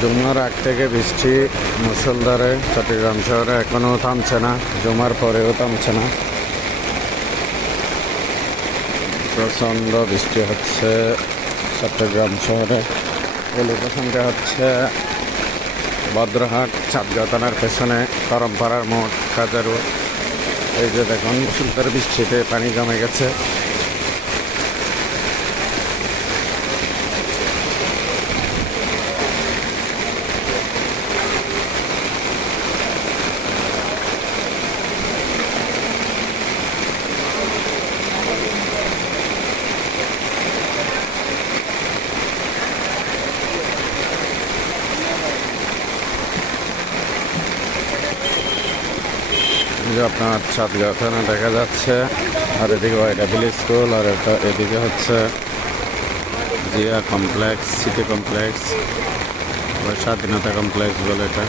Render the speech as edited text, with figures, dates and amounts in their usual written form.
জুমার আগ থেকে বৃষ্টি মুষলধারে চট্টগ্রাম শহরে এখনও থামছে না, জুমার পরেও থামছে না। প্রচণ্ড বৃষ্টি হচ্ছে চট্টগ্রাম শহরে। এই লোকেশনটা হচ্ছে ভদ্রহাট চাঁদগাঁও থানার পেছনে করমপাড়ার মোড় কাজারু। এই যে দেখুন মুষলধারে বৃষ্টিতে পানি জমে গেছে। যে আপনার চাঁদগাঁও থানা দেখা যাচ্ছে, আর এদিকে ওয়াইডাবিল স্কুল, আর এদিকে হচ্ছে জিয়া কমপ্লেক্স, সিটি কমপ্লেক্স, স্বাধীনতা কমপ্লেক্স বলে এটা।